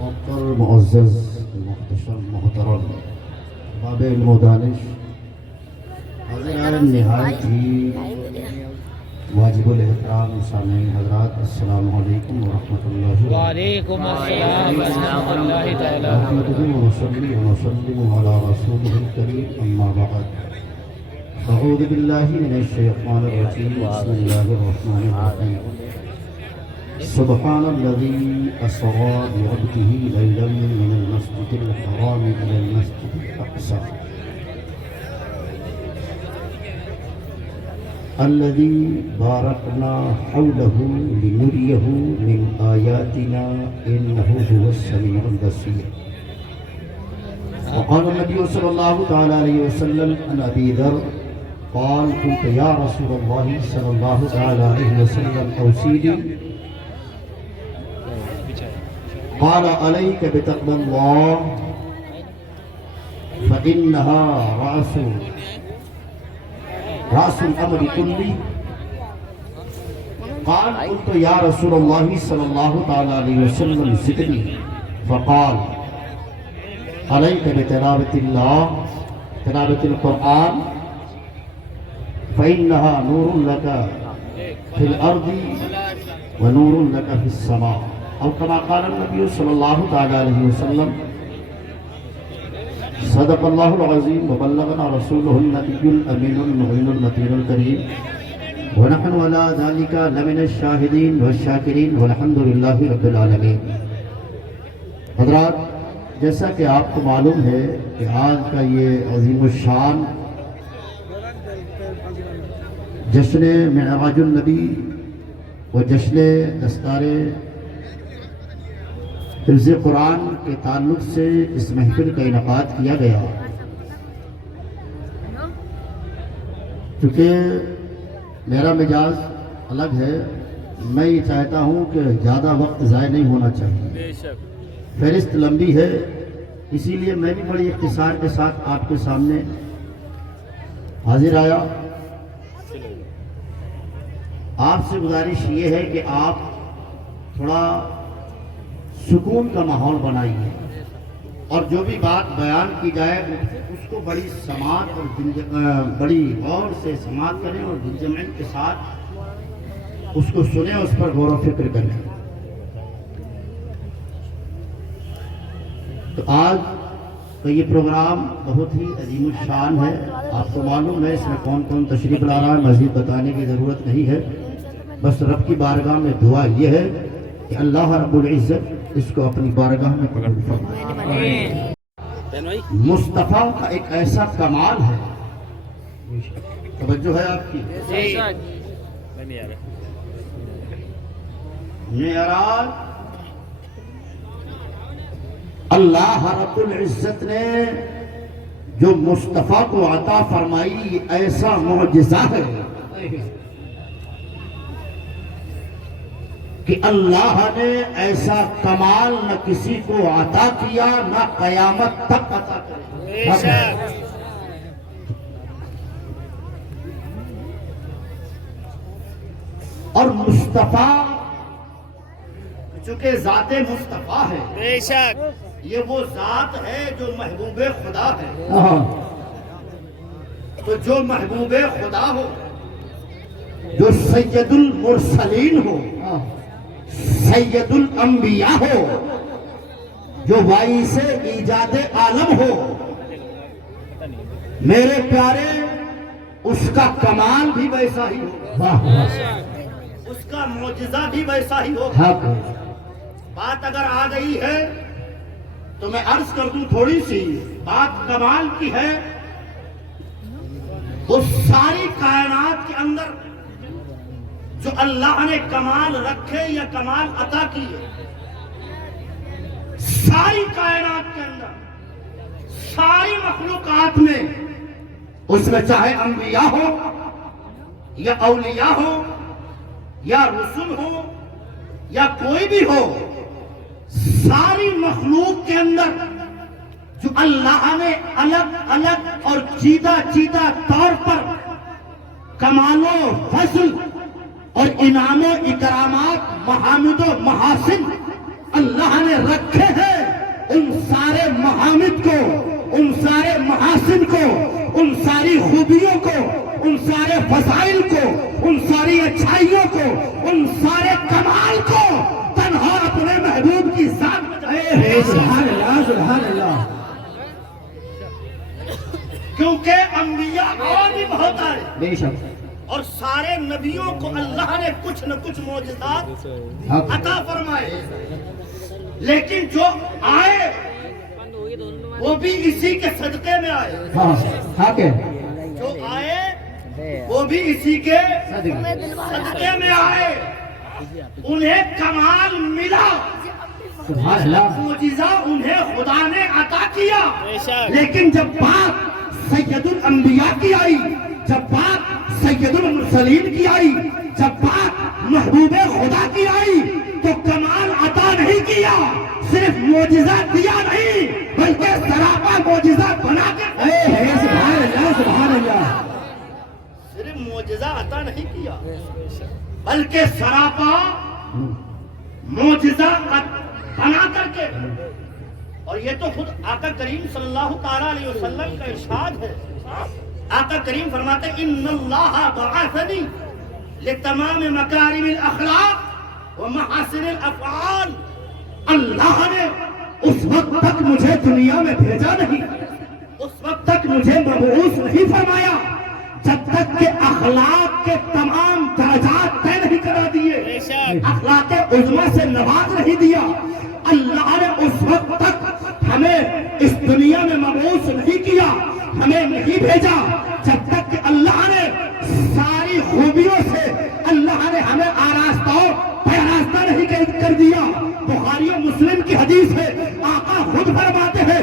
معطر معزز محتشم محترم باب المدانش حاضران نہایت ہی واجب الاحترام سامعین حضرات، السلام علیکم ورحمۃ اللہ وعلیکم السلام ورحمۃ اللہ تعالی وبرکاتہ۔ ونصلی ونسلم علی رسولہ الکریم، اما بعد، اعوذ باللہ من الشیطان الرجیم، بسم اللہ الرحمن الرحیم۔ سبحان الذي أسرى بعبده ليلا من المسجد الحرام إلى المسجد الأقصى الذي باركنا حوله لنريه من آياتنا إنه هو السميع البصير۔ وقال النبي صلى الله تعالى عليه وسلم عن أبي ذر قال قلت يا رسول الله صلى الله تعالى عليه وسلم أوصيني، قال عليك بتقوى الله فإنها رأس الأمر كله۔ قال قلت يا رسول الله صلى الله تعالى عليه وسلم زدني، فقال عليك بتلاوة الله، تلاوة القرآن، فإنها نور لك في الأرض ونور لك في السماء، أو كما قال النبي صلى الله تعالى عليه وسلم۔ صدق الله العظيم وبلغنا رسوله النبي الأمين المعين المتين الكريم، ونحن على ذلك لمن الشاهدين والشاكرين والحمد لله رب العالمين۔ حضرات، جیسا کہ آپ کو معلوم ہے کہ آج کا یہ عظیم الشان جشن معراج النبی و جشن دستار حفظ قرآن کے تعلق سے اس محفل کا انعقاد کیا گیا، چونکہ میرا مزاج الگ ہے، میں یہ چاہتا ہوں کہ زیادہ وقت ضائع نہیں ہونا چاہیے، فہرست لمبی ہے، اسی لیے میں بھی بڑی اختصار کے ساتھ آپ کے سامنے حاضر آیا۔ آپ سے گزارش یہ ہے کہ آپ تھوڑا سکون کا ماحول بنائیے، اور جو بھی بات بیان کی جائے اس کو بڑی سماعت اور بڑی غور سے سماعت کریں، اور دلجمعی کے ساتھ اس کو سنیں، اس پر غور و فکر کریں۔ تو آج کا یہ پروگرام بہت ہی عظیم الشان ہے، آپ کو معلوم ہے اس میں کون کون تشریف لا رہا ہے، مزید بتانے کی ضرورت نہیں ہے، بس رب کی بارگاہ میں دعا یہ ہے کہ اللہ رب العزت اس کو اپنی بارگاہ میں قبول فرمائے۔ مصطفیٰ کا ایک ایسا کمال ہے، توجہ ہے آپ کی، معراج اللہ رب العزت نے جو مصطفیٰ کو عطا فرمائی، یہ ایسا معجزہ ہے کہ اللہ نے ایسا کمال نہ کسی کو عطا کیا، نہ قیامت تک عطا کرے۔ اور مصطفیٰ چونکہ ذات مصطفیٰ ہے، بے شک یہ وہ ذات ہے جو محبوب خدا ہے، تو جو محبوب خدا ہو، جو سید المرسلین ہو، سید الانبیاء ہو، جو باعث ایجاد عالم ہو، میرے پیارے اس کا کمال بھی ویسا ہی ہو، اس کا معجزہ بھی ویسا ہی ہو۔ بات اگر آ گئی ہے تو میں عرض کر دوں، تھوڑی سی بات کمال کی ہے، وہ ساری کائنات کے اندر جو اللہ نے کمال رکھے یا کمال عطا کیے، ساری کائنات کے اندر، ساری مخلوقات میں، اس میں چاہے انبیاء ہو یا اولیاء ہو یا رسول ہو یا کوئی بھی ہو، ساری مخلوق کے اندر جو اللہ نے الگ الگ اور جیدہ جیدہ طور پر کمال و فضل اور انعام و اکرامات، محامد و محاسن اللہ نے رکھے ہیں، بے شک اور سارے نبیوں کو اللہ نے کچھ نہ کچھ معجزات حق عطا فرمائے، لیکن جو آئے وہ بھی اسی کے صدقے میں آئے، ہاں حق ہے جو آئے وہ بھی اسی کے صدقے میں آئے، انہیں کمال ملا، سبحان اللہ معجزہ انہیں خدا نے عطا کیا، لیکن جب بات سید الانبیاء کی آئی، جب بات سید المرسلین کی آئی، جب بات محبوب خدا کی آئی تو کمال عطا نہیں کیا، صرف معجزہ دیا نہیں بلکہ سراپا معجزہ بنا کے سبحان اللہ سبحان اللہ صرف معجزہ عطا نہیں کیا بلکہ سراپا معجزہ بنا کر کے، اور یہ تو خود آقا کریم صلی اللہ تعالیٰ علیہ وسلم کا ارشاد ہے۔ آقا کریم فرماتے ہیں ان اللہ بعثنی لتمام مکارم الاخلاق ومحاسن الافعال، اللہ نے اس وقت تک مجھے دنیا میں بھیجا نہیں، اس وقت تک مجھے مبعوث نہیں فرمایا جب تک کہ اخلاق کے تمام درجات طے نہیں کرا دیے، اخلاق عظمیٰ سے نواز نہیں دیا۔ اللہ نے اس وقت تک ہمیں اس دنیا میں مبعوث نہیں کیا، ہمیں نہیں بھیجا جب تک کہ اللہ نے ساری خوبیوں سے اللہ نے ہمیں آراستہ اور پیراستہ نہیں کر دیا۔ بخاری و مسلم کی حدیث ہے، آقا خود فرماتے ہیں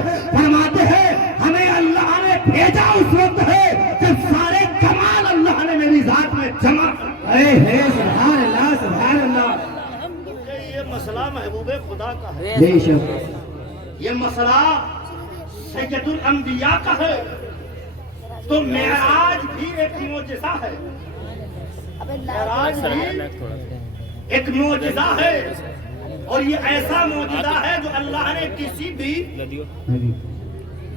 ہمیں اللہ نے بھیجا اس وقت ہے جب سارے کمال اللہ نے میری ذات میں جمع سبحان اللہ سبحان اللہ یہ مسئلہ محبوب خدا کا ہے، بے شک یہ مسئلہ سید الانبیاء کا ہے، تو معراج بھی ایک معجزہ ہے، معراج بھی ایک معجزہ ہے، اور یہ ایسا معجزہ ہے جو اللہ نے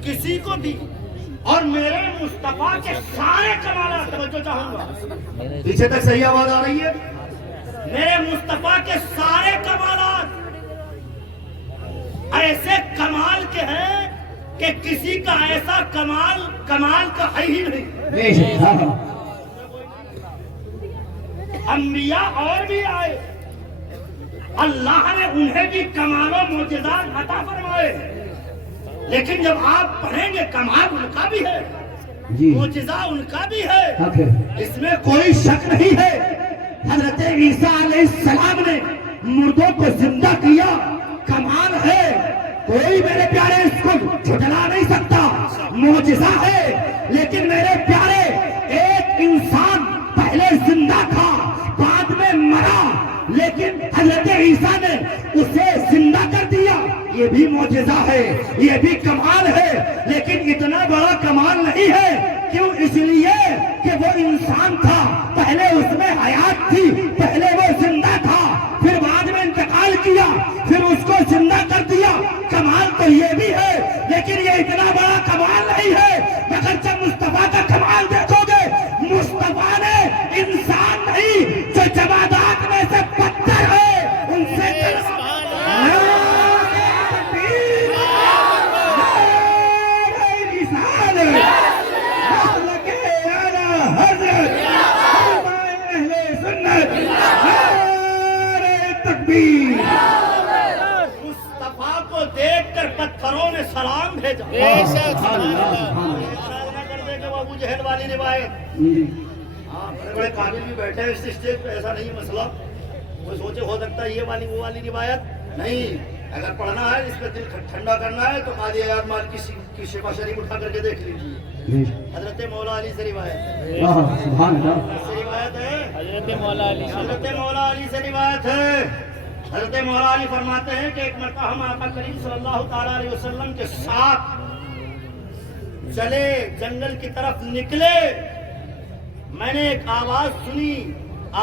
کسی کو دی، اور میرے مصطفیٰ کے سارے کمالات، توجہ چاہوں گا پیچھے تک صحیح آواز آ رہی ہے، میرے مصطفیٰ کے سارے کمالات ایسے کمال کے ہیں کہ کسی کا ایسا کمال کا ہے ہی نہیں۔ بے شک انبیاء اور بھی آئے، اللہ نے انہیں بھی کمال و معجزات عطا فرمائے، لیکن جب آپ پڑھیں گے کمال ان کا بھی ہے، جی معجزہ ان کا بھی ہے، حق ہے اس میں کوئی شک نہیں ہے۔ حضرت عیسیٰ علیہ السلام نے مردوں کو زندہ کیا، کمال ہے، کوئی میرے پیارے اس کو جھٹلا نہیں سکتا، معجزہ ہے، لیکن میرے پیارے ایک انسان پہلے زندہ تھا بعد میں مرا، لیکن حضرت عیسیٰ نے اسے زندہ کر دیا، یہ بھی معجزہ ہے، یہ بھی کمال ہے، لیکن اتنا بڑا کمال نہیں ہے، کیوں؟ اس لیے کہ وہ انسان تھا، پہلے اس میں حیات تھی، پہلے وہ زندہ تھا، پھر بعد میں انتقال کیا، پھر اس کو زندہ کر دیا، کمال تو یہ بھی ہے، لیکن یہ اتنا بڑا کمال نہیں ہے۔ مگر جب مصطفیٰ کا کمال دیکھو گے، مصطفیٰ نے انسان نہیں جو جمادات میں سے پتھر ہے ان سے مصطفیٰ کو دیکھ کر پتھروں نے سلام بھیجا۔ ابو جہل والی روایت، ہاں بڑے بڑے قابل بھی بیٹھے ہیں اس اسٹیج پہ، ایسا نہیں مسئلہ، کوئی سوچے ہو سکتا ہے یہ والی وہ والی روایت نہیں، اگر پڑھنا ہے اس پہ دل ٹھنڈا کرنا ہے تو قاضی اعیاد مال کی شفا شریف اٹھا کر کے دیکھ لیجیے، حضرت مولا علی سے روایت ہے، سبحان اللہ سے روایت ہے، حضرت مولا علی حضرت مولا علی سے روایت ہے۔ حضرت مولا علی فرماتے ہیں کہ ایک مرتبہ ہم آقا کریم صلی اللہ تعالیٰ علیہ وسلم کے ساتھ چلے، جنگل کی طرف نکلے، میں نے ایک آواز سنی،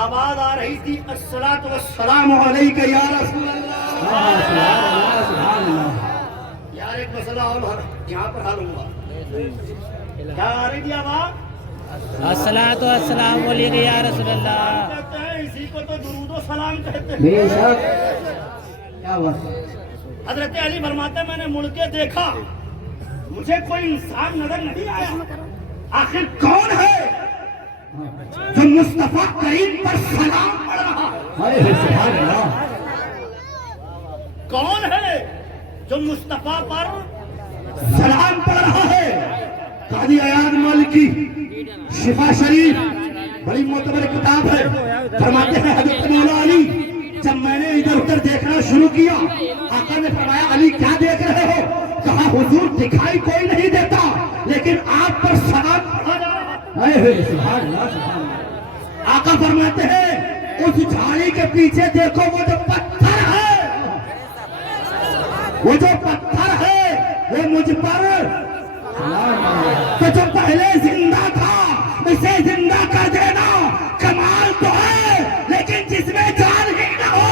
آواز آ رہی تھی الصلاۃ والسلام علیک یا رسول اللہ۔ یار ایک مسئلہ اور یہاں پر حل ہوا، کیا آ رہی تھی آواز؟ الصلاۃ والسلام علیک یا رسول اللہ۔ کہتے ہیں اسی کو تو درود و سلام کہتے ہیں۔ بے شک کیا بات ہے حضرت علی فرماتے ہیں میں نے مڑ کے دیکھا، مجھے کوئی انسان نظر نہیں آیا، آخر کون ہے؟ جو مصطفیٰ کریم پر سلام پڑھ رہا ہے. ہائے ہائے سبحان اللہ. کون ہے جو مصطفیٰ پر سلام پڑھ رہا ہے؟ قاضی عیاض مالکی شفا شریف بڑی معتبر کتاب ہے. فرماتے ہیں حضرت مولا علی جب میں نے ادھر ادھر دیکھنا شروع کیا آقا نے فرمایا علی کیا دیکھ رہے ہو؟ کہا حضور دکھائی کوئی نہیں دیتا لیکن آپ پر سلام پڑھا جا رہا ہے. ہائے ہائے سبحان اللہ سبحان اللہ. آقا فرماتے ہیں اس جھاڑی کے پیچھے دیکھو وہ جو پتھر ہے وہ مجھ پر تو جو پہلے زندہ تھا اسے زندہ کر دینا کمال تو ہے لیکن جس میں جان ہی نہ ہو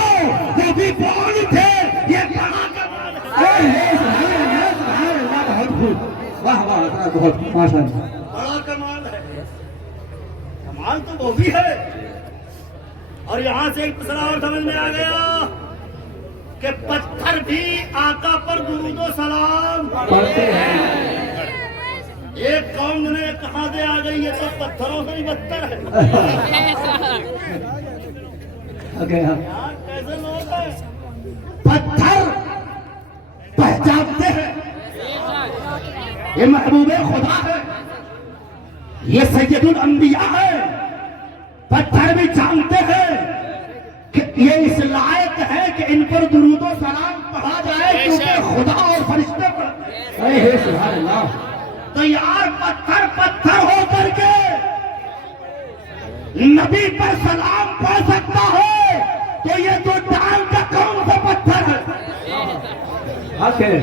وہ بھی بول تھے یہ بڑا کمال ہے. ہائے ہائے سبحان اللہ سبحان اللہ. بہت خوب. واہ واہ واہ بہت ماشاء اللہ. بڑا کمال ہے. کمال تو وہ بھی ہے. اور یہاں سے ایک مسئلہ اور سمجھ میں آ گیا کہ پتھر بھی آقا پر درود و سلام پڑھتے ہیں. ایک قوم نے کہاں سے آ گئی یہ تو پتھروں سے بھی بدتر ہے. اوکے ہاں. یار کیسے لوگ ہیں؟ پتھر پہچانتے ہیں یہ محبوب خدا ہے یہ سید الانبیاء ہے. پتھر بھی جانتے ہیں کہ یہ اس لائق ہے کہ ان پر درود و سلام پڑھا جائے کیونکہ خدا اور فرشتے پر. ہائے ہائے سبحان اللہ. تو یار پتھر ہو کر کے نبی پر سلام پڑھ سکتا ہے تو یہ تو ڈال کا کون سا پتھر ہے؟ حق ہے.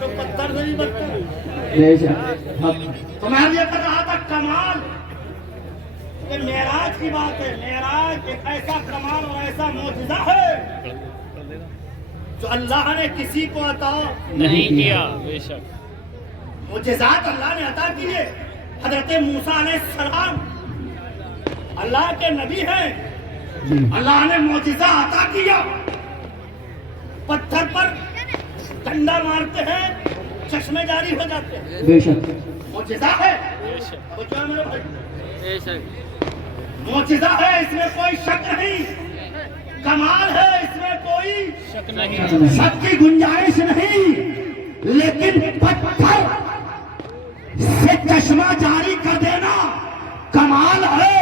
تو پتھر سے بھی بدتر ہے. بے شک حق. تو میں یہ کر رہا تھا کمال کہ معراج کی بات ہے. معراج ایک ایسا کمال اور ایسا معجزہ ہے جو اللہ نے کسی کو عطا نہیں کیا. بے شک. معجزات اللہ نے عطا کیے. حضرت موسیٰ علیہ السلام اللہ کے نبی ہیں. اللہ نے معجزہ عطا کیا. پتھر پر ڈنڈا مارتے ہیں چشمے جاری ہو جاتے ہیں. بے شک معجزہ ہے. اب جو ہے میرے بھائی معجزہ ہے اس میں کوئی شک نہیں. کمال ہے اس میں کوئی شک کی گنجائش نہیں. لیکن پتھر سے چشمہ جاری کر دینا کمال ہے.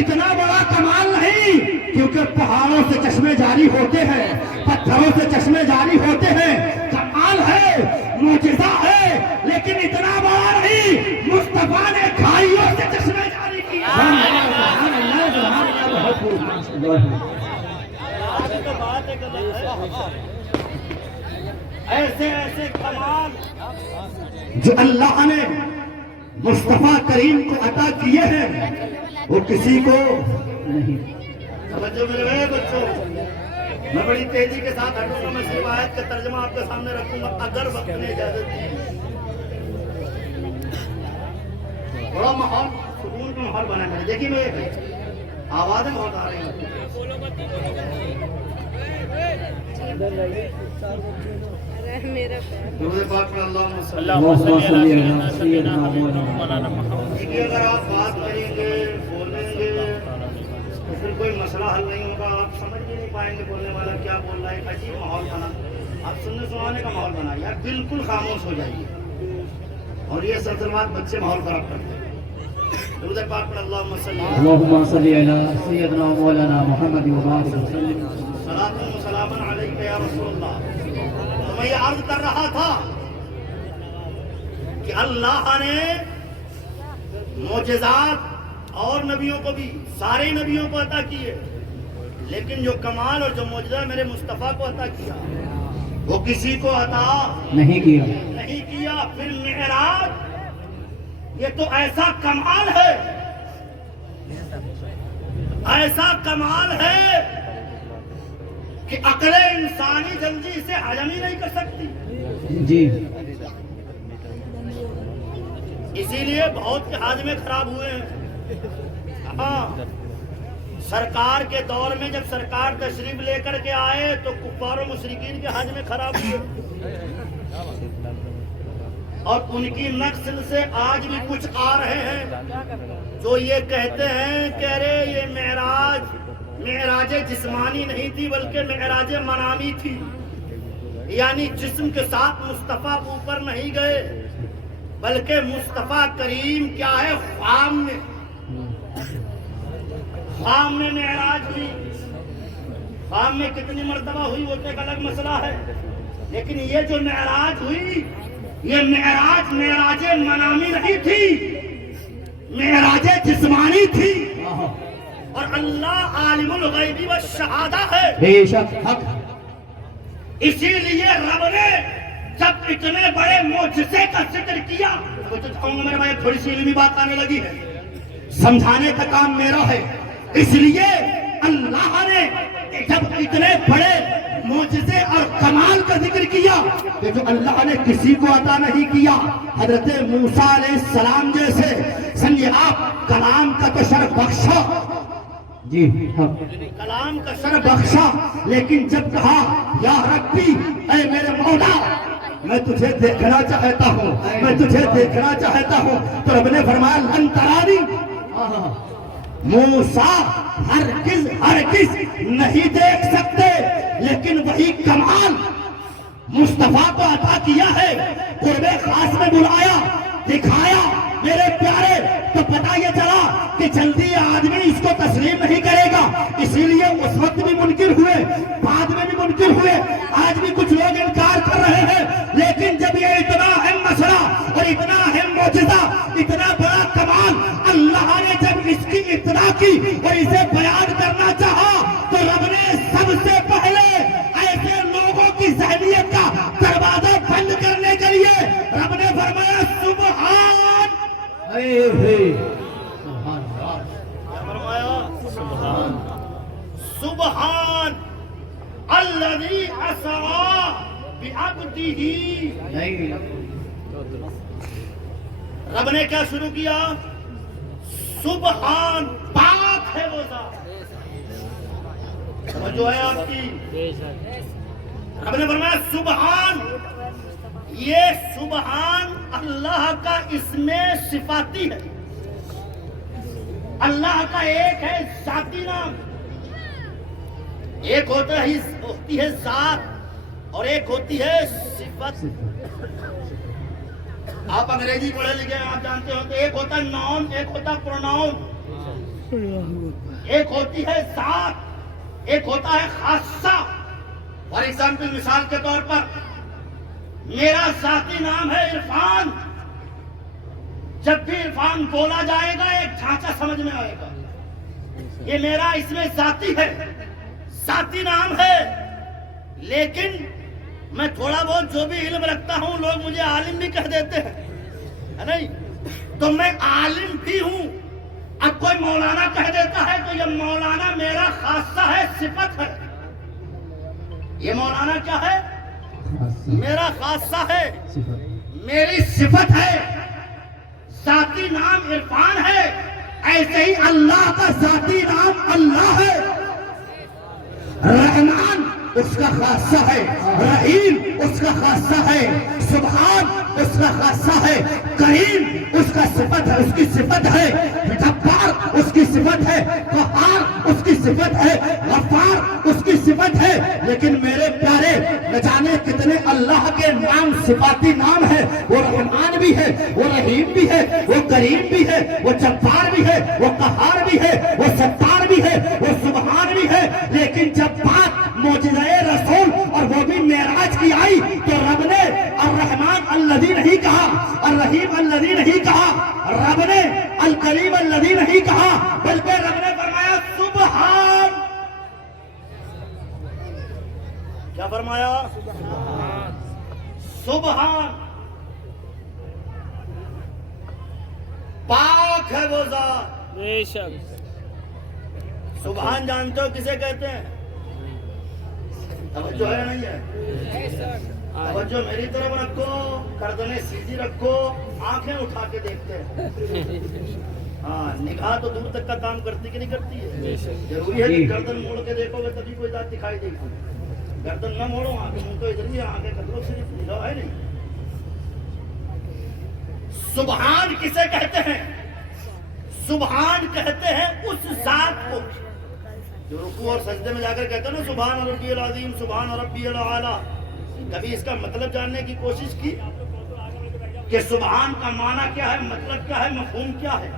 اتنا بڑا کمال نہیں کیونکہ پہاڑوں سے چشمے جاری ہوتے ہیں پتھروں سے چشمے جاری ہوتے ہیں. کمال ہے معجزہ ہے لیکن اتنا بڑا نہیں. مصطفیٰ نے کھائیوں سے چشمے جاری کیا. ایسے ایسے کمال جو اللہ نے مصطفیٰ کریم کو عطا کیے ہیں وہ کسی کو نہیں. توجہ میرے بچوں میں بڑی تیزی کے ساتھ ہٹوں گا. میں صرف آیت کا ترجمہ آپ کے سامنے رکھوں گا اگر وقت نے اجازت دی. بڑا ماحول سکون کا ماحول بنا ہے. دیکھیے میں آوازیں بہت آ رہی ہیں. درود پاک پر اللہم صلی اللہم صلی علی سیدنا محمد. دیکھیے اگر آپ بات کریں گے بولیں گے تو پھر کوئی مسئلہ حل نہیں ہوگا. آپ سمجھ بھی نہیں پائیں گے بولنے والا کیا بول رہا ہے. ایک عجیب ماحول بنا. آپ سننے سنانے کا ماحول بنا. یار بالکل خاموش ہو جائیے. اور یہ سلسلات بچے ماحول خراب کرتے ہیں. درود پاک پر اللہم صلی اللہم صلی علی سیدنا مولانا محمد وبارک وسلم. صلاۃ و سلام علیک یا رسول اللہ. تو میں یہ عرض کر رہا تھا کہ اللہ نے معجزات اور نبیوں کو بھی سارے نبیوں کو عطا کیے لیکن جو کمال اور جو معجزہ میرے مصطفیٰ کو عطا کیا وہ کسی کو عطا نہیں کیا. نہیں کیا. پھر معراج یہ تو ایسا کمال ہے ایسا کمال ہے کہ عقل انسانی جلدی اسے ہضم ہی نہیں کر سکتی. جی اسی لیے بہت کے ہاضمے خراب ہوئے ہیں. ہاں سرکار کے دور میں جب سرکار تشریف لے کر کے آئے تو کفار و مشرکین کے ہاضمے خراب ہوئے. اور ان کی نسل سے آج بھی کچھ آ رہے ہیں جو یہ کہتے ہیں کہ ارے یہ معراج جسمانی نہیں تھی بلکہ معراج منامی تھی، یعنی جسم کے ساتھ مصطفیٰ اوپر نہیں گئے بلکہ مصطفیٰ کریم کیا ہے خواب میں معراج ہوئی۔ خواب میں کتنی مرتبہ ہوئی وہ تو ایک الگ مسئلہ ہے، لیکن یہ جو معراج ہوئی یہ معراج منامی نہیں تھی، معراج جسمانی تھی۔ اور اللہ عالم الغیب والشہادہ ہے، بے شک حق۔ اسی لیے رب نے جب اتنے بڑے معجزے کا ذکر کیا، میرے بھائی تھوڑی سی علمی بات آنے لگی ہے، سمجھانے کا کام میرا ہے۔ اس لیے اللہ نے جب اتنے بڑے معجزے اور کمال کا ذکر کیا کہ جو اللہ نے کسی کو عطا نہیں کیا، حضرت موسیٰ علیہ السلام جیسے سمجھے آپ، کلام کا تو شرف بخشا، جی ہاں، کلام کا شرف بخشا، لیکن جب کہا یا ربی اے میرے مولا میں تجھے دیکھنا چاہتا ہوں، میں تجھے دیکھنا چاہتا ہوں، تو رب نے فرمایا لن ترانی، موسیٰ ہرگز نہیں دیکھ سکتے، لیکن وہی کمال مصطفیٰ کو عطا کیا ہے، قرب خاص میں بلایا، دکھایا میرے پیارے، تو پتہ یہ چلا کہ جلدی آدمی اس کو تسلیم نہیں کرے گا، اسی لیے اس وقت بھی منکر ہوئے، بعد میں بھی منکر ہوئے، آج بھی کچھ لوگ انکار کر رہے ہیں، لیکن جب یہ اتنا اہم مسئلہ اور اتنا اہم معجزہ، اتنا بڑا کمال اللہ نے جب اس کی اطلاع کی اور اسے بیان کرنا چاہا، تو رب نے سب سے پہلے ایسے لوگوں کی ذہنیت کا دروازہ بند کرنے کے لیے رب نے فرمایا سبحان، سبحان الذی اسری بعبدہ۔ رب نے کیا شروع کیا؟ سبحان، پاک ہے وہ ذات، جو ہے آپ کی، رب نے فرمایا سبحان، یہ سبحان اللہ کا اسم صفاتی ہے، اللہ کا ایک ہے ذاتی نام، ایک ہوتی ہے ذات اور ایک ہوتی ہے صفت۔ آپ انگریزی پڑھے لکھے ہیں، آپ جانتے ہو کہ ایک ہوتا ہے ناؤن، ایک ہوتا ہے پروناؤن، ایک ہوتی ہے ذات، ایک ہوتا ہے خاصہ۔ فار ایگزامپل، مثال کے طور پر میرا ذاتی نام ہے عرفان، جب بھی عرفان بولا جائے گا ایک ڈھانچہ سمجھ میں آئے گا، یہ میرا اس میں ذاتی ہے، ذاتی نام ہے، لیکن میں تھوڑا بہت جو بھی علم رکھتا ہوں لوگ مجھے عالم بھی کہہ دیتے ہیں، ہے نہیں؟ تو میں عالم بھی ہوں۔ اب کوئی مولانا کہہ دیتا ہے تو یہ مولانا میرا خاصہ ہے، صفت ہے، یہ مولانا کیا ہے؟ میرا خاصہ ہے، میری صفت ہے، ذاتی نام عرفان ہے، ایسے ہی اللہ کا ذاتی نام اللہ ہے۔ رحمان اس کا خاصہ ہے، رحیم اس کا خاصہ ہے، سبحان اس کا خاصہ ہے، کریم اس کا صفت ہے، اس کی صفت ہے، جبار اس کی صفت ہے، قہار اس کی صفت ہے، غفار اس کی صفت ہے۔ لیکن میرے پیارے، نہ جانے کتنے اللہ کے نام صفاتی نام ہے، وہ رحمان بھی ہے، وہ رحیم بھی ہے، وہ کریم بھی ہے، وہ جبار بھی ہے، وہ قہار بھی ہے، وہ ستار بھی ہے، وہ سبحان بھی ہے۔ لیکن جب بات معجزہ رسول اور وہ بھی معراج کی آئی تو رب نے الرحمن الذی نہیں کہا، الرحیم الذی نہیں کہا، رب نے الکریم الذی نہیں کہا، بلکہ رب نے فرمایا سبحان۔ کیا فرمایا؟ سبحان، پاک ہے وہ ذات۔ بے شک۔ سبحان جانتے ہو کسے کہتے ہیں؟ توجہ ہے نہیں ہے؟ توجہ میری طرف رکھو، گردنیں سیدھی رکھو، آنکھیں اٹھا کے دیکھتے ہیں۔ ہاں، نگاہ تو دور تک کا کام کرتی کہ نہیں کرتی ہے؟ ضروری ہے کہ گردن موڑ کے دیکھو گے تبھی کوئی ذات دکھائی دے گی، گردن نہ موڑو، آنکھیں منہ تو ادھر ہی، آنکھیں کر لو صرف، نگاہ ہے نہیں۔ سبحان کسے کہتے ہیں؟ سبحان کہتے ہیں اس ذات کو جو رکوع اور سجدے میں جا کر کہتے ہیں نا سبحان ربی العظیم سبحان ربی الاعلیٰ. کبھی اس کا مطلب جاننے کی کوشش کی کہ سبحان کا معنی کیا ہے، مطلب کیا ہے، مفہوم کیا ہے؟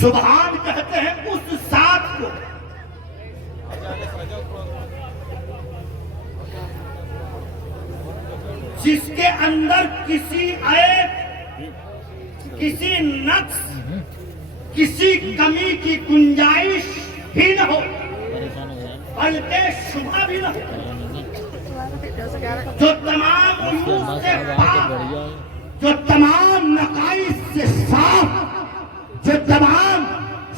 سبحان کہتے ہیں اس ذات کو جس کے اندر کسی عیب، کسی نقص، کسی کمی کی گنجائش بھی نہ ہو، بلکہ شبہ بھی نہ ہو، جو تمام عیوب سے پاک، جو تمام نقائص سے صاف، جو تمام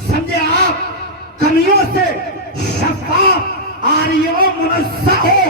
سمجھے آپ کمیوں سے شفاف، عاری و منزہ ہو،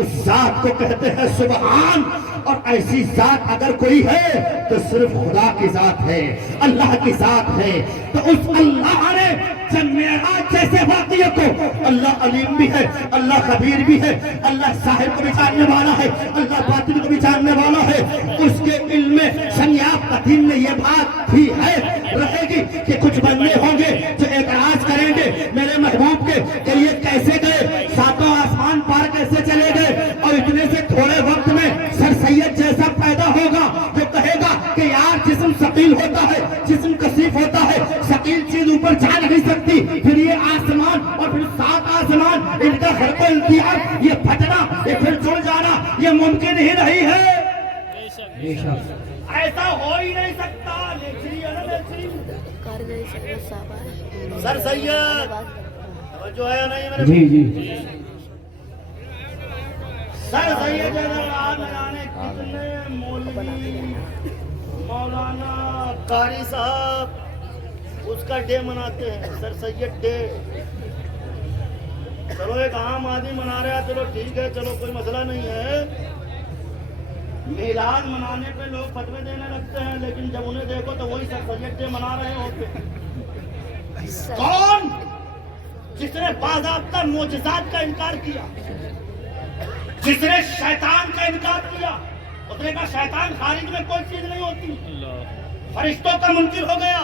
اس ذات کو کہتے ہیں سبحان. اور ایسی ذات اگر کوئی ہے تو صرف خدا کی ذات ہے، اللہ کی ذات ہے. تو اس اللہ نے جب معراج جیسے واقعے کو، اللہ علیم بھی ہے، اللہ خبیر بھی ہے، اللہ صاحب کو بھی جاننے والا ہے، اللہ باطن کو بھی جاننے والا ہے. اس کے علم میں سمیاب قدیم میں یہ بات بھی ہے رہے گی کہ کچھ بندے ہوں گے جو اعتراض کریں گے میرے محبوب کے کہ یہ کیسے گئے، ساتوں آسمان پار کیسے چلے گئے، اور اتنے سے تھوڑے وقت میں سر سید جیسا پیدا ہوگا جو کہے گا کہ یار جسم ثقیل ہوتا ہے، جسم کثیف ہوتا ہے، ثقیل چیز اوپر جا نہیں سکتی، پھر یہ آسمان اور پھر 7 آسمان، ان کا خلق و امتیاز، یہ پھٹنا، یہ پھر جڑ جانا، یہ ممکن ہی نہیں ہے. ایسا ہو ہی نہیں سکتا. سر سید جو ہے نہیں میرے جی جی سر سید جانے کتنے مولوی مولانا قاری صاحب اس کا ڈے مناتے ہیں، سر سید ڈے. چلو ایک عام آدمی منا رہا ہے، چلو ٹھیک ہے، چلو کوئی مسئلہ نہیں ہے. میلاد منانے پہ لوگ فتوے دینے لگتے ہیں، لیکن جب انہیں دیکھو تو وہی سر سید ڈے منا رہے ہوتے ہیں. کون؟ جس نے باضابطہ معجزات کا انکار کیا، جس نے شیطان کا انکار کیا. اس نے کہا شیطان خارج میں کوئی چیز نہیں ہوتی. فرشتوں کا منکر ہو گیا،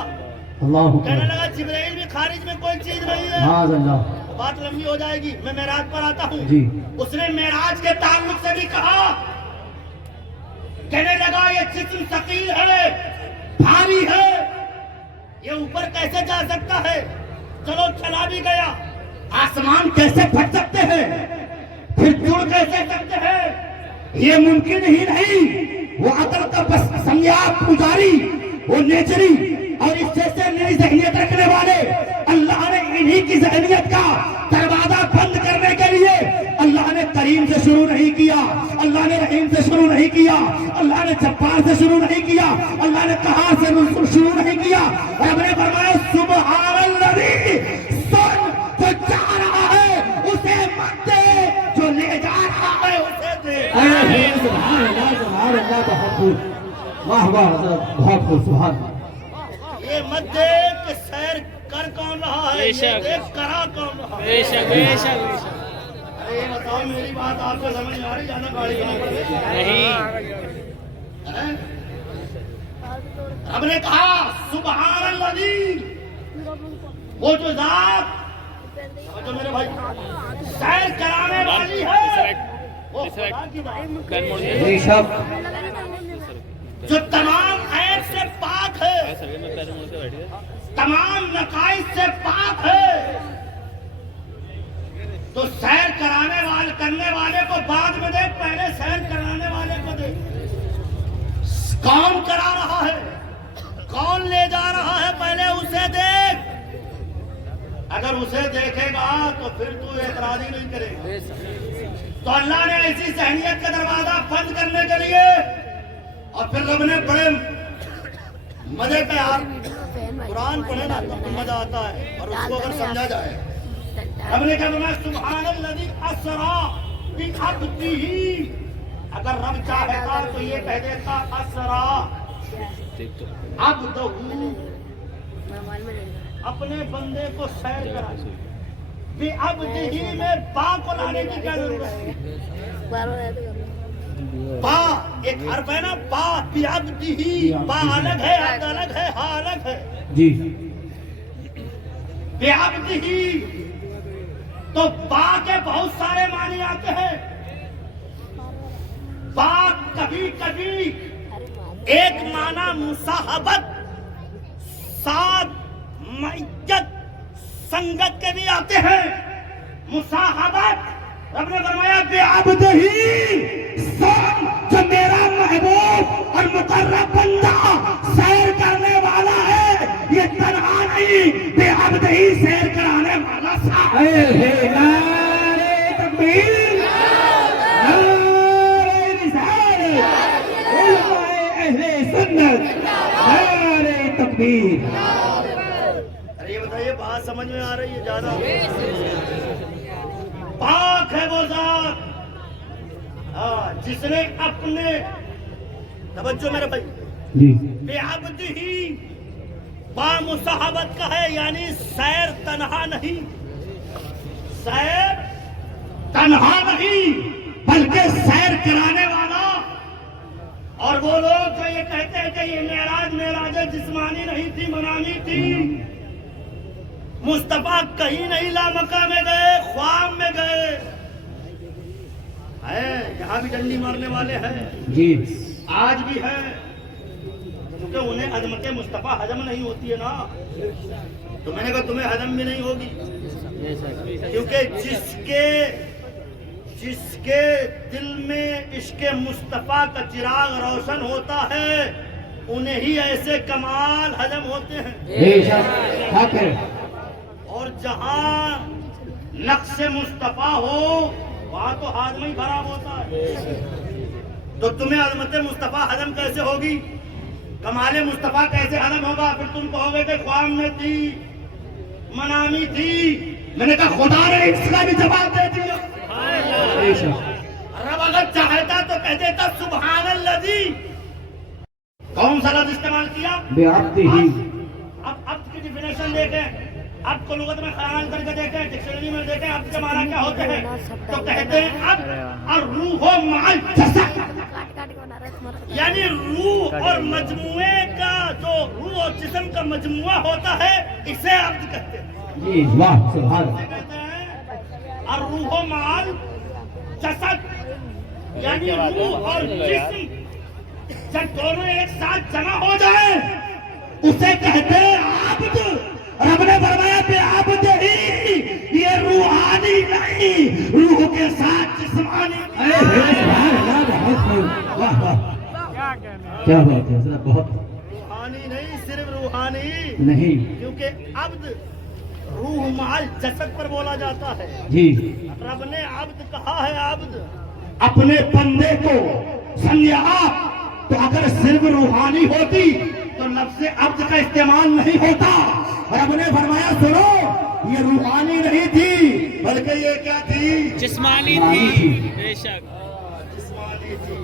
کہنے لگا جبرائیل بھی خارج میں کوئی چیز نہیں ہے. بات لمبی ہو جائے گی، میں معراج پر آتا ہوں. اس نے معراج کے تعلق سے بھی کہا، کہنے لگا یہ جسم ثقیل ہے، بھاری ہے، یہ اوپر کیسے جا سکتا ہے. چلو چلا بھی گیا. آسمان کیسے پھٹ سکتے ہیں، پھر جڑ کیسے سکتے ہیں، یہ ممکن ہی نہیں. وہ عقل کا بس سمیاب پجاری، وہ نیچری اور اس جیسے نئی ذہنیت رکھنے والے، اللہ نے انہی کی ذہنیت کا دروازہ بند کرنے کے لیے اللہ نے کریم سے شروع نہیں کیا، اللہ نے رحیم سے شروع نہیں کیا، اللہ نے جبار سے شروع نہیں کیا، اللہ نے قہار سے شروع نہیں کیا. رب نے فرمایا سبحان الذی، سن جو جا رہا ہے اسے مت دے، جو لے جا رہا ہے اسے دے. سبحان اللہ سبحان اللہ، بہت خوب، واہ واہ حضرت، بہت خوب، سبحان اللہ. یہ مت دیکھ کہ سیر کر کون رہا ہے، یہ دیکھ کرا کون رہا ہے. بے شک بے شک. یہ بتاؤ میری بات آپ کو سمجھ میں آ رہی، جانا گاڑی کہاں پڑ گئی؟ نہیں. ہم نے کہا سبحان اللذی، وہ جو ذات جو میرے بھائی سیر کرانے والی ہے، وہ خدا کی ذات، جو تمام عیب سے پاک ہے، تمام نقائص سے پاک ہے. تو سیر کرنے والے کو بعد میں دیکھ، پہلے سیر کرانے والے کو دیکھ. کون کرا رہا ہے، کون لے جا رہا ہے، پہلے اسے دیکھ. اگر اسے دیکھے گا تو پھر تو اعتراض ہی نہیں کرے گا. تو اللہ نے ایسی ذہنیت کا دروازہ بند کرنے کے لیے، اور پھر رب نے بڑے مزے کا، یار قرآن پڑھے نا تو مزہ آتا ہے، اور اس کو اگر سمجھا جائے. رب نے کہا سبحان الذی اسری بعبدہ. اگر رب چاہتا تو یہ کہہ دیتا اسری عبدہ، اپنے بندے کو سیر کرا. بعبدہ میں با کو لانے کی کیا ضرورت ہے؟ با ایک حرف ہے نا، با بعبدہ، با الگ ہے، عبد الگ ہے، ہا الگ ہے. جی بعبدہ تو با کے بہت سارے معنی آتے ہیں. با کبھی کبھی ایک معنی مصاحبت، ساتھ، معیت، سنگت کے بھی آتے ہیں. مصاحبت، رب نے فرمایا بعبدہ، سن جو میرا محبوب اور مقرب بندہ سیر کرنے والا ہے، یہ تنہا نہیں، بعبدہ سیر کرانے والا ساتھ. نعرے تکبیر، نعرے رسالت، علماء اہل سنت، نعرے تکبیر. ارے یہ بتائیے بات سمجھ میں آ رہی ہے زیادہ؟ پاک ہے وہ ذات جس نے اپنے، توجہ میرے بھائی، جی بعبدہ با مصاحبت کا ہے، یعنی سیر تنہا نہیں، سیر تنہا نہیں بلکہ سیر کرانے والا. اور وہ لوگ جو یہ کہتے ہیں کہ یہ معراج جسمانی نہیں تھی، منامی تھی، مصطفیٰ کہیں نہیں لامکہ میں گئے، خواب میں گئے ہیں. یہاں بھی ڈنڈی مارنے والے ہیں، جی آج بھی ہیں، کیونکہ انہیں عظمت مصطفیٰ ہضم نہیں ہوتی ہے نا. تو میں نے کہا تمہیں ہضم بھی نہیں ہوگی، کیونکہ جس کے دل میں عشق مصطفیٰ کا چراغ روشن ہوتا ہے، انہیں ہی ایسے کمال ہضم ہوتے ہیں. بے شک حق ہے. اور جہاں نقش مصطفیٰ ہو وہاں تو ہاضمہ ہی خراب ہوتا ہے. تو تمہیں عظمت مصطفیٰ ہضم کیسے ہوگی، کمال مصطفیٰ کیسے ہضم ہوگا؟ پھر تم کہو گے کہ خواب میں تھی، منامی تھی. میں نے کہا خدا نے اس کا بھی جواب دے دیا. بے شک. رب اگر چاہتا تو کہہ دیتا سبحان الذی. کون سا لفظ استعمال کیا؟ بعبدہ. اب عبد کی ڈیفینیشن دیکھیں، عبد کو لغت میں خیال کر کے دیکھیں، ڈکشنری میں دیکھیں عبد کے معنی کیا ہوتے ہیں. تو کہتے ہیں عبد الروح مع الجسد، یعنی روح اور مجموعے کا، جو روح اور جسم کا مجموعہ ہوتا ہے اسے عبد کہتے ہیں. جی واہ سبحان. کہتے ہیں الروح مع الجسد، یعنی روح اور جسم جب دونوں ایک ساتھ جمع ہو جائے اسے کہتے ہیں عبد. رب نے فرمایا بعبدہ، یہ روحانی نہیں، روح کے ساتھ جسمانی. سبحان اللہ. بہت خوب. واہ واہ کیا بات ہے حضرت. بہت روحانی نہیں، صرف روحانی نہیں. کیونکہ عبد روح مع الجسد پر بولا جاتا ہے. جی رب نے عبد کہا ہے، عبد اپنے بندے کو سمجھا. تو اگر صرف روحانی ہوتی تو لفظ عبد کا استعمال نہیں ہوتا. رب نے فرمایا سنو، یہ روحانی نہیں تھی بلکہ یہ کیا تھی؟ جسمانی تھی. بے شک. جسمانی تھی.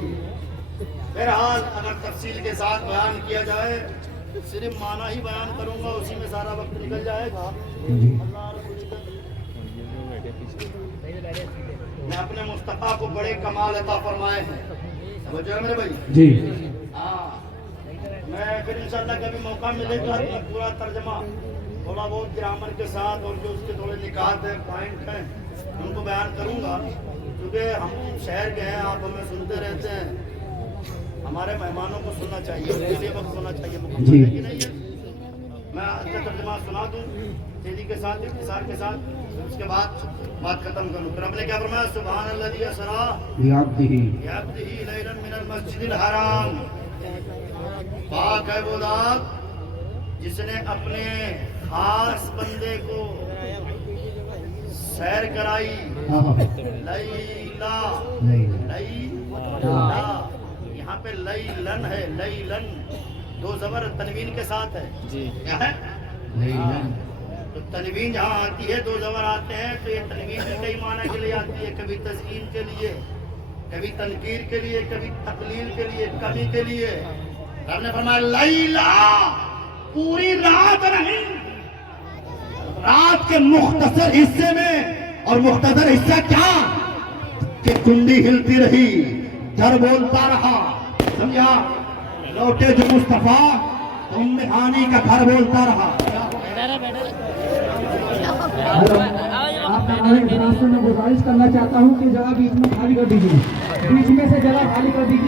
بہرحال اگر تفصیل کے ساتھ بیان کیا جائے، صرف معنی ہی بیان کروں گا، اسی میں سارا وقت نکل جائے گا. اللہ رب العزت نے اپنے مصطفیٰ کو بڑے کمال عطا فرمائے ہیں. سمجھو میرے بھائی؟ جی ہاں، میں پھر انشاءاللہ کبھی موقع ملے گا میں پورا ترجمہ تھوڑا بہت گرامر کے ساتھ اور جو اس کے تھوڑے نکات ہیں، پوائنٹ ہیں، ان کو بیان کروں گا. کیونکہ ہم شہر کے ہیں، آپ ہمیں سنتے رہتے ہیں، ہمارے مہمانوں کو سننا چاہیے، ان کے لیے وقت ہونا چاہیے. مکمل ہے کہ نہیں ہے؟ میں آج کا ترجمہ سنا دوں تیزی کے ساتھ، اختصار کے ساتھ، اس کے بعد بات ختم کروں. رب نے کیا فرمایا؟ سبحان الذی اسریٰ بعبدہ لیلا من المسجد الحرام. پاک ہے وہ ذات جس نے اپنے خاص بندے کو سیر کرائی. لیلا، لیلا، یہاں پہ لیلن ہے، لیلن دو زبر تنوین کے ساتھ ہے. کیا ہے؟ تو تنوین جہاں آتی ہے دو زبر آتے ہیں تو یہ تنوین بھی کئی معنی کے لیے آتی ہے، کبھی تزئین کے لیے، کبھی تنکیر کے لیے، کبھی تقلیل کے لیے، کمی کے لیے. رب نے فرمایا لیلا، پوری رات نہیں، رات کے مختصر حصے میں. اور مختصر حصہ کیا کہ کنڈی ہلتی رہی، گھر بولتا رہا. سمجھا؟ لوٹے جو مصطفیٰ تو ام ہانی کا گھر بولتا رہا. آپ کا میں گزارش کرنا چاہتا ہوں کہ جگہ بیچ میں خالی کر دیجیے, بیچ میں سے جگہ خالی کر دیجیے.